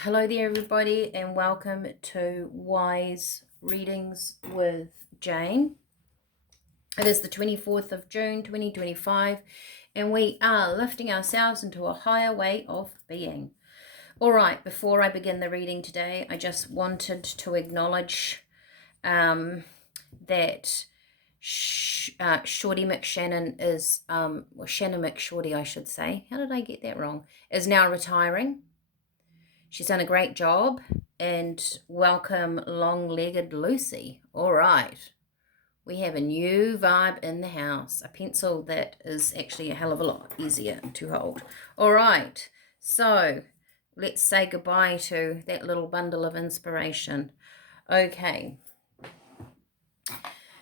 Hello there, everybody, and welcome to Wise Readings with Jane. It is the 24th of June 2025, and we are lifting ourselves into a higher way of being. All right, before I begin the reading today, I just wanted to acknowledge that Shorty McShannon is, Shannon McShorty, I should say. How did I get that wrong? Is now retiring. She's done a great job, and welcome long-legged Lucy. All right, we have a new vibe in the house, a pencil that is actually a hell of a lot easier to hold. All right, so let's say goodbye to that little bundle of inspiration. Okay,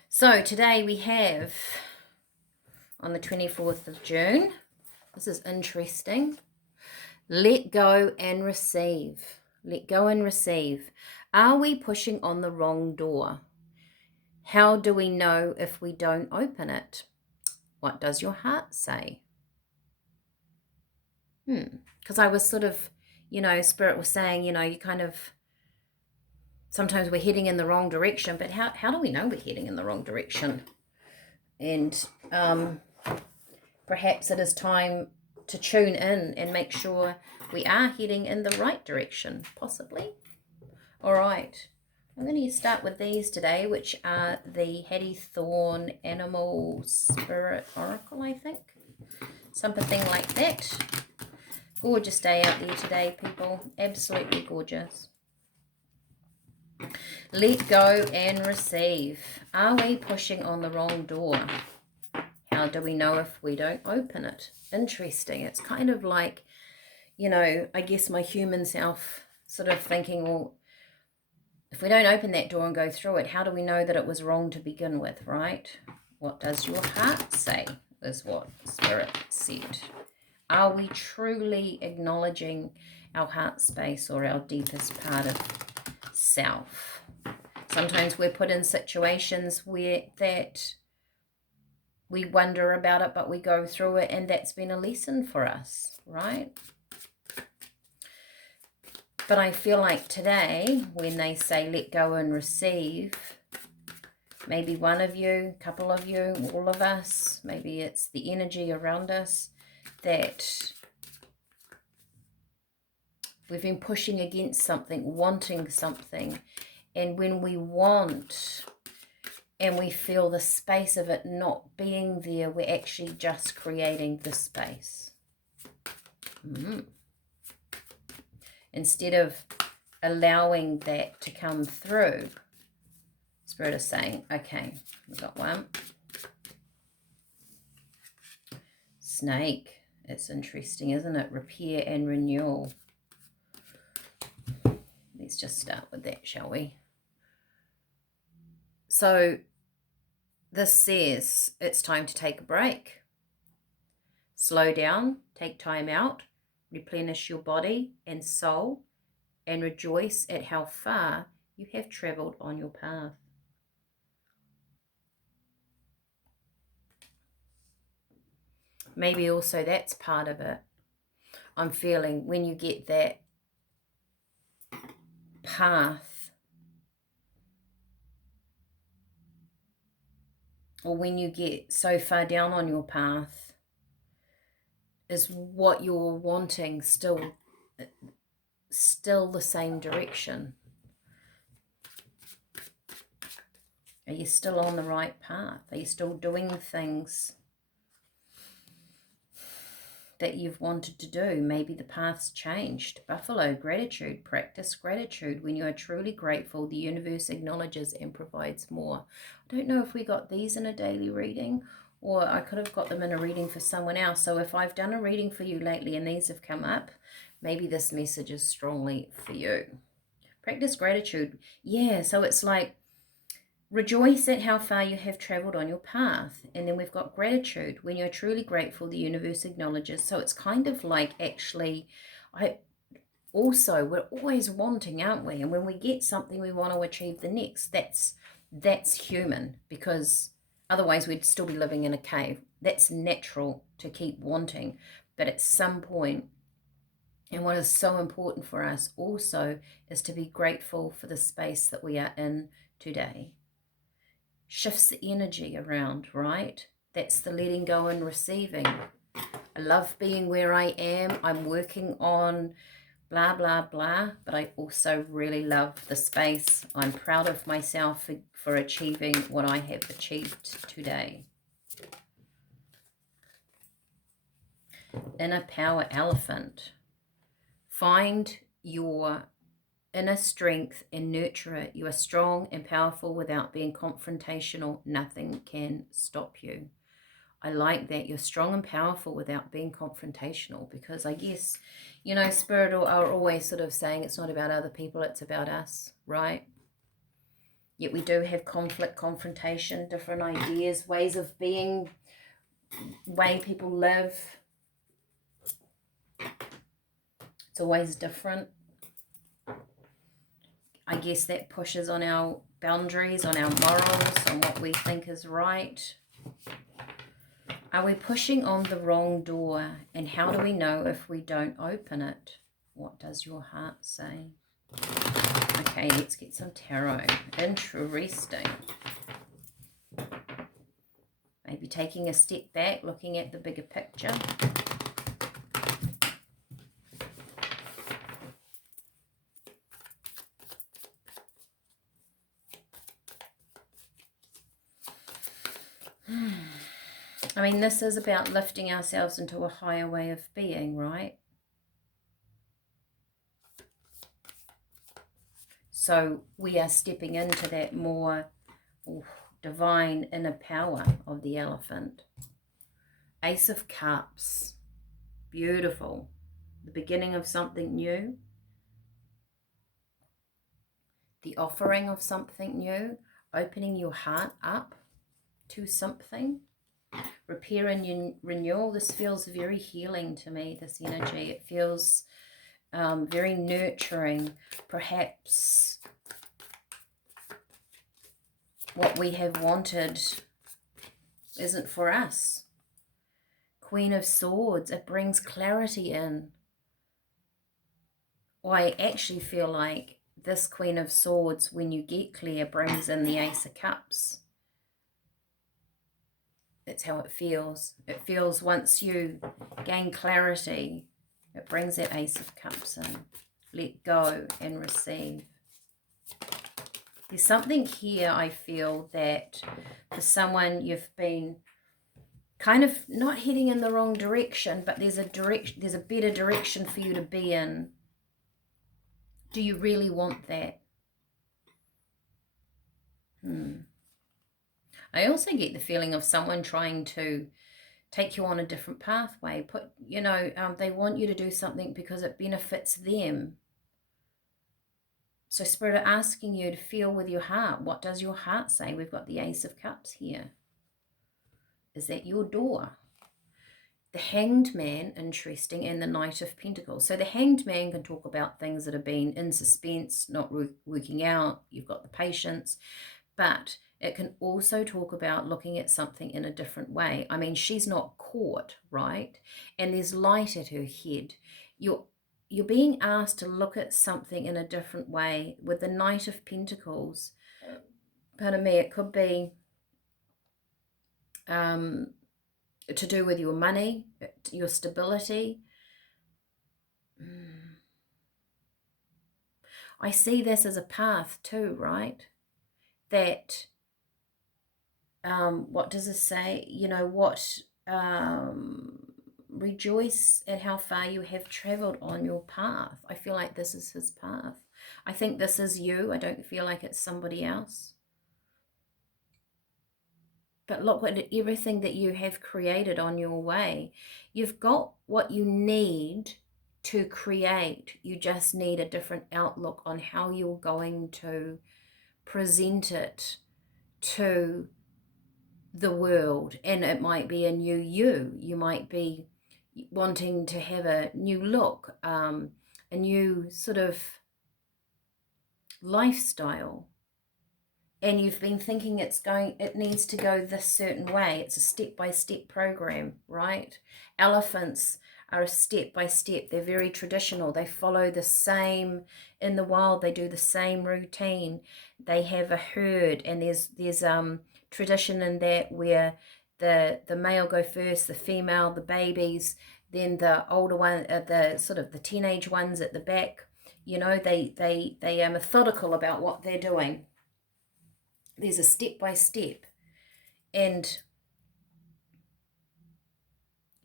so today we have, on the 24th of June, this is interesting, let go and receive. Let go and receive. Are we pushing on the wrong door? How do we know if we don't open it? What does your heart say? Because I was sort of, Spirit was saying, you kind of, sometimes we're heading in the wrong direction, but how do we know we're heading in the wrong direction? And perhaps it is time to tune in and make sure we are heading in the right direction, possibly. All right, I'm going to start with these today, which are the Hattie Thorn Animal Spirit Oracle, I think. Something like that. Gorgeous day out there today, people. Absolutely gorgeous. Let go and receive. Are we pushing on the wrong door? How do we know if we don't open it? Interesting. It's kind of like, I guess my human self sort of thinking, well, if we don't open that door and go through it, how do we know that it was wrong to begin with, right? What does your heart say is what Spirit said. Are we truly acknowledging our heart space or our deepest part of self? Sometimes we're put in situations where that we wonder about it, but we go through it, and that's been a lesson for us, right? But I feel like today, when they say let go and receive, maybe one of you, a couple of you, all of us, maybe it's the energy around us, that we've been pushing against something, wanting something. And when we want and we feel the space of it not being there, we're actually just creating the space. Instead of allowing that to come through, Spirit is saying, okay, we've got one. Snake. It's interesting, isn't it? Repair and renewal. Let's just start with that, shall we? So this says it's time to take a break. Slow down, take time out, replenish your body and soul, and rejoice at how far you have traveled on your path. Maybe also that's part of it. I'm feeling when you get that path, or when you get so far down on your path, is what you're wanting still the same direction? Are you still on the right path? Are you still doing things that you've wanted to do? Maybe the path's changed. Buffalo, gratitude. Practice gratitude. When you are truly grateful, the universe acknowledges and provides more. I don't know if we got these in a daily reading, or I could have got them in a reading for someone else. So if I've done a reading for you lately and these have come up, maybe this message is strongly for you. Practice gratitude. Yeah, so it's like, rejoice at how far you have traveled on your path. And then we've got gratitude. When you're truly grateful, the universe acknowledges. So it's kind of like, actually, we're always wanting, aren't we? And when we get something, we want to achieve the next. That's human, because otherwise we'd still be living in a cave. That's natural to keep wanting. But at some point, And what is so important for us also is to be grateful for the space that we are in today. Shifts the energy around, right? That's the letting go and receiving. I love being where I am. I'm working on blah, blah, blah, but I also really love the space. I'm proud of myself for achieving what I have achieved today. Inner power elephant. Find your inner strength and nurture it. You are strong and powerful without being confrontational. Nothing can stop you. I like that. You're strong and powerful without being confrontational, because I guess, you know, Spirit are always sort of saying it's not about other people, it's about us, right? Yet we do have conflict, confrontation, different ideas, ways of being, way people live. It's always different. I guess that pushes on our boundaries, on our morals, on what we think is right. Are we pushing on the wrong door? And how do we know if we don't open it? What does your heart say? Okay, let's get some tarot. Interesting. Maybe taking a step back, looking at the bigger picture. I mean, this is about lifting ourselves into a higher way of being, right? So we are stepping into that more divine inner power of the elephant. Ace of Cups. Beautiful. The beginning of something new. The offering of something new. Opening your heart up to something. Repair and renewal. This feels very healing to me, this energy. It feels very nurturing. Perhaps what we have wanted isn't for us. Queen of Swords. It brings clarity in. I actually feel like this Queen of Swords, when you get clear, brings in the Ace of Cups. That's how it feels. It feels once you gain clarity, it brings that Ace of Cups in. Let go and receive. There's something here, I feel, that for someone you've been kind of not heading in the wrong direction, but there's a better direction for you to be in. Do you really want that? I also get the feeling of someone trying to take you on a different pathway. They want you to do something because it benefits them. So Spirit are asking you to feel with your heart. What does your heart say? We've got the Ace of Cups here. Is that your door? The Hanged Man, interesting, and the Knight of Pentacles. So the Hanged Man can talk about things that have been in suspense, not working out. You've got the patience. But it can also talk about looking at something in a different way. I mean, she's not caught, right? And there's light at her head. You're being asked to look at something in a different way. With the Knight of Pentacles, pardon me, it could be to do with your money, your stability. I see this as a path too, right? That, what does it say? You know what? Rejoice at how far you have traveled on your path. I feel like this is his path. I think this is you. I don't feel like it's somebody else. But look at everything that you have created on your way. You've got what you need to create. You just need a different outlook on how you're going to present it to the world. And it might be a new you. You might be wanting to have a new look, a new sort of lifestyle. And you've been thinking it needs to go this certain way. It's a step-by-step program, right? Elephants are a step by step. They're very traditional. They follow the same, in the wild, they do the same routine. They have a herd, and there's tradition in that where the male go first, the female, the babies, then the older one, the sort of the teenage ones at the back. You know, they are methodical about what they're doing. There's a step by step, and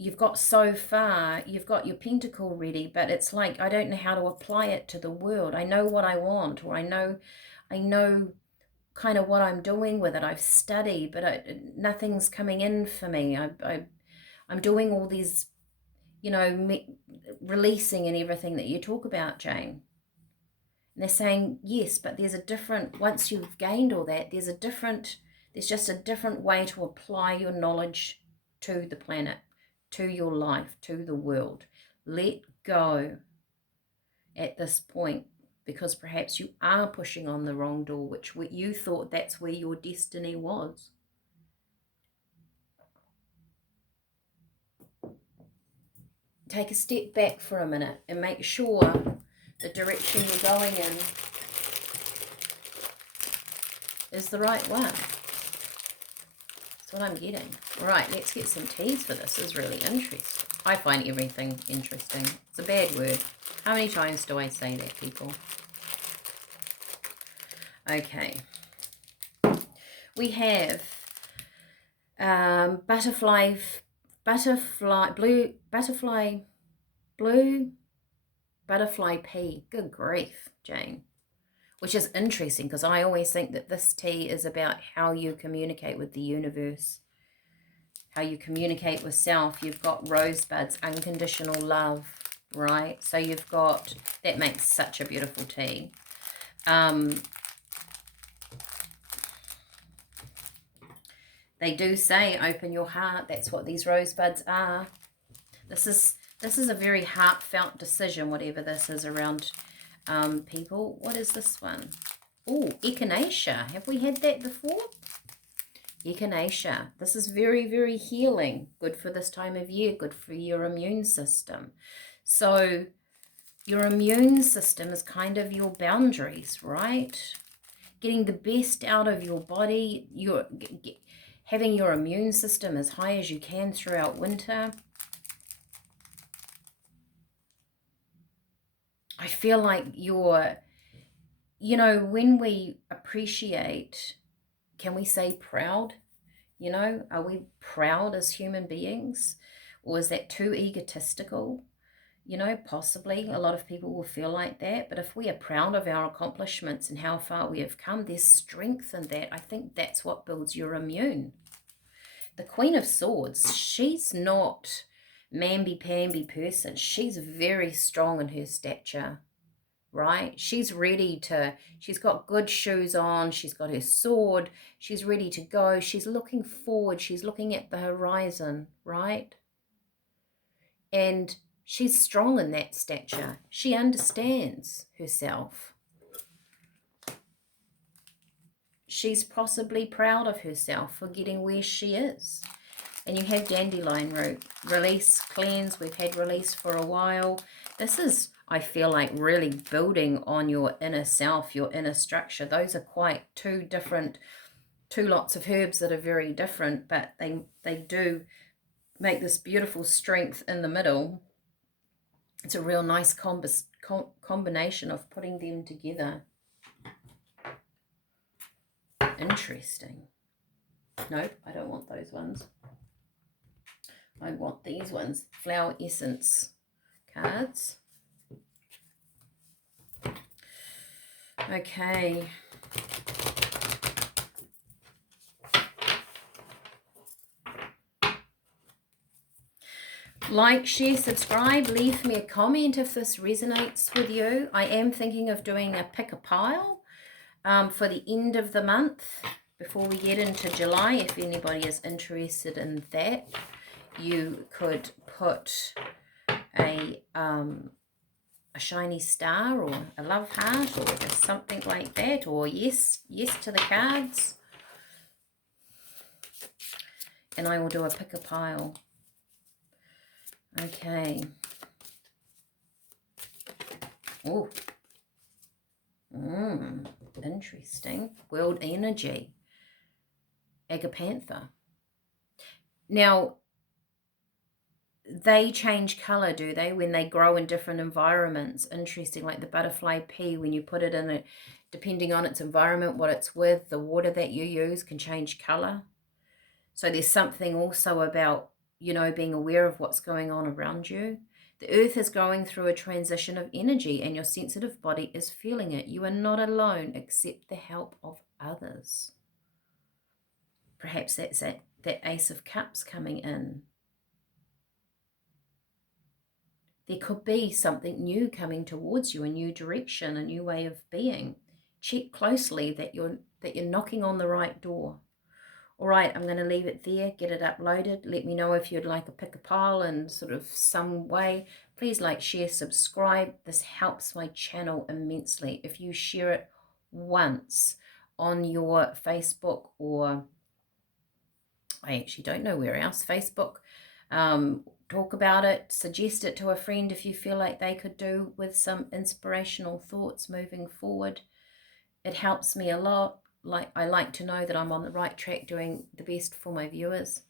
you've got so far, you've got your pentacle ready, but it's like, I don't know how to apply it to the world. I know what I want, or I know kind of what I'm doing with it. I've studied, but nothing's coming in for me. I'm doing all these, you know, releasing and everything that you talk about, Jane. And they're saying, yes, but there's a different, once you've gained all that, there's just a different way to apply your knowledge to the planet, to your life, to the world. Let go at this point, because perhaps you are pushing on the wrong door, which you thought that's where your destiny was. Take a step back for a minute and make sure the direction you're going in is the right one. That's what I'm getting. All right, let's get some teas for this. This is really interesting. I find everything interesting. It's a bad word. How many times do I say that, people? Okay. We have blue butterfly pea. Good grief, Jane. Which is interesting, because I always think that this tea is about how you communicate with the universe, how you communicate with self. You've got rosebuds, unconditional love, right? So you've got, that makes such a beautiful tea. They do say open your heart. That's what these rosebuds are. This is a very heartfelt decision, whatever this is around people. What is this one? Oh, echinacea. Have we had that before? Echinacea. This is very, very healing. Good for this time of year. Good for your immune system. So your immune system is kind of your boundaries, right? Getting the best out of your body. Having your immune system as high as you can throughout winter. I feel like when we appreciate, can we say proud? You know, are we proud as human beings? Or is that too egotistical? You know, possibly a lot of people will feel like that. But if we are proud of our accomplishments and how far we have come, there's strength in that. I think that's what builds your immune. The Queen of Swords, she's not mamby-pamby person. She's very strong in her stature, right? She's got good shoes on. She's got her sword. She's ready to go. She's looking forward. She's looking at the horizon, right? And she's strong in that stature. She understands herself. She's possibly proud of herself for getting where she is. And you have dandelion root. Release, cleanse. We've had release for a while. This is, I feel like, really building on your inner self, your inner structure. Those are quite two lots of herbs that are very different, but they do make this beautiful strength in the middle. It's a real nice combination of putting them together. Interesting. Nope, I don't want those ones. I want these ones. Flower Essence cards. Okay. Like, share, subscribe, leave me a comment if this resonates with you. I am thinking of doing a pick a pile for the end of the month before we get into July. If anybody is interested in that, you could put a shiny star or a love heart or just something like that, or yes to the cards, and I will do a pick a pile. Okay. Oh. Interesting. World energy. Agapantha. Now, they change color, do they, when they grow in different environments? Interesting, like the butterfly pea, when you put it in it, depending on its environment, what it's with, the water that you use can change color. So there's something also about, you know, being aware of what's going on around you. The earth is going through a transition of energy and your sensitive body is feeling it. You are not alone. Accept the help of others. Perhaps that's that Ace of Cups coming in. There could be something new coming towards you, a new direction, a new way of being. Check closely that you're knocking on the right door. All right, I'm going to leave it there, get it uploaded. Let me know if you'd like a pick a pile in sort of some way. Please like, share, subscribe. This helps my channel immensely. If you share it once on your Facebook, or I actually don't know where else, Facebook, talk about it, suggest it to a friend if you feel like they could do with some inspirational thoughts moving forward. It helps me a lot. I like to know that I'm on the right track doing the best for my viewers.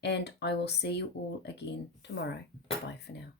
And I will see you all again tomorrow. Bye for now.